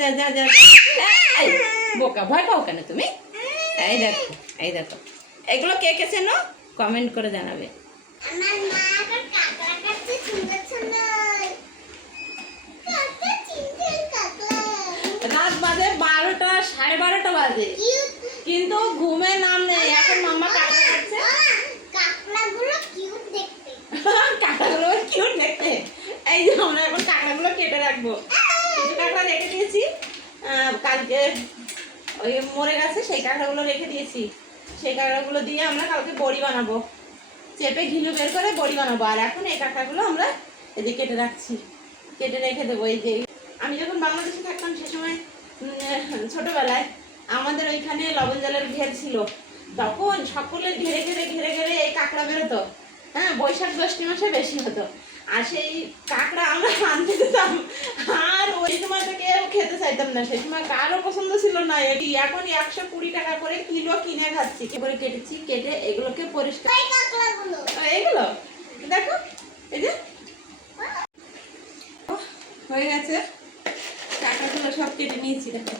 যা যা যা, এই বোকা, ভয় পাও কেন তুমি? এই দেখো, এই দেখো, এগুলো কে কে চেনো কমেন্ট করে জানাবে। আমার মা আবার কাকড়া কাটছে, সুন্দর সুন্দর কাকড়া চিনতে কাকড়া। রাত বাজে 12টা, 12:30 বাজে, কিন্তু ঘুমের নাম নেই। এখন মাম্মা কাকড়া কাটছে। কাকড়াগুলো কিউট দেখতে। কাকড়াগুলো কিউট দেখতে। এই যে আমরা এখন কাকড়াগুলো কেটে রাখবো। কিছু কাকড়া রেখে দিয়েছি, কালকে ওই মরে গেছে, সেই কাকড়াগুলো রেখে দিয়েছি। সেই কাকড়াগুলো দিয়ে আমরা কালকে বড়ি বানাবো, চেপে ঘিলু বের করে বড়ি বানাবো। আর এখন এই কাঁকড়াগুলো আমরা এদিকে কেটে রাখছি, কেটে রেখে দেবো। এই যে আমি যখন বাংলাদেশে থাকতাম সে সময় ছোটবেলায় আমাদের ওইখানে লবণ জলের ঘের ছিল, তখন সকলের ঘেরে ঘেরে ঘেরে ঘেরে এই কাঁকড়া বেরোতো। হ্যাঁ, বৈশাখ জ্যৈষ্ঠ মাসে বেশি হতো। আর সেই কাঁকড়া আমরা আনতে যেতাম, আর ওই সময় তো কেউ খেতে চাইতাম না। সেই সময় কারো পছন্দ ছিল না। এটি এখন 120 টাকা করে কিলো কিনে খাচ্ছি। কি করে কেটেছি, কেটে এগুলোকে পরিষ্কার। এই কাকড়াগুলো এইগুলো দেখো, এই যে হয়ে গেছে, কাঁকড়াগুলো সব কেটে নিয়েছি। দেখো